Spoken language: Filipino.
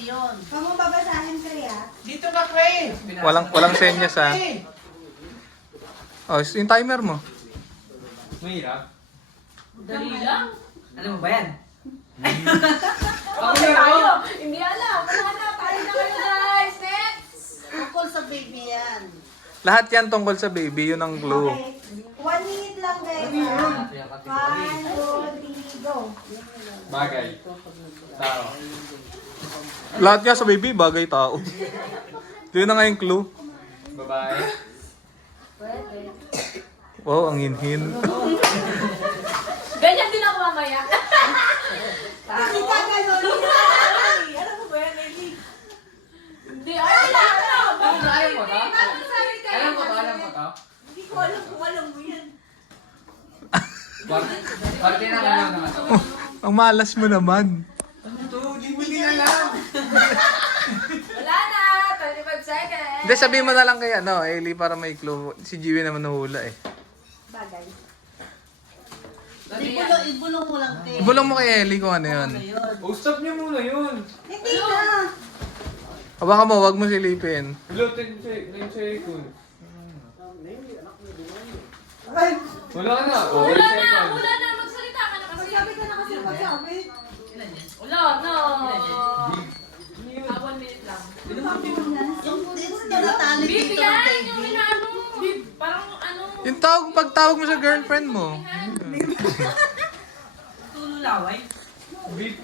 yun. Huwag mo babasahin, Kaya. Dito na, Cray. Walang senyas ha. Oh, yung timer mo. Mahirap. Dali lang. Alam mo ba yan? Okay tayo. Hindi alam. Wala na. Tayo na kayo guys. Next. Tungkol sa baby yan. Lahat yan tungkol sa baby, yun ang clue. Okay. 1 minute lang, guys. 1, 2, 3, go. Bagay. Tao. Lahat nga sa baby, bagay tao. Yun na nga yung clue. Babae. Pwede. Wow, ang hinhin. Ganyan din ako mamaya. Hindi ka gano'n. Alam mo ba yan, Ellie? Hindi. Ay, wala. Alam mo to? Alam mo to? Alam mo to? Hindi ko alam kung alam mo yan. Parte na alam naman to. Ang malas mo naman. Ano to? Di mo din alam. Wala na. 25 seconds. Hindi, sabihin mo na lang kay ano, Ellie, para may clue. Si Jiwi naman nahula eh. Bagay. Ibulong mo lang, te. Ibulong mo kay Ellie kung ano yun. Oh, stop niyo muna yun. Hindi na. Baka mo, wag mo silipin. Hello, 10 seconds. Ay, Wala na. Oh, 10 Wala na. seconds. Wala na. Magsalita ka na kasi. magsabi ka na kasi magsabi. Wala na. 1 minute lang. Yung tinatali dito Bib, ng yan. baby. Yung inaano. Bib, parang ano. Yung pagtawag mo sa girlfriend mo. Tululaway. Beep.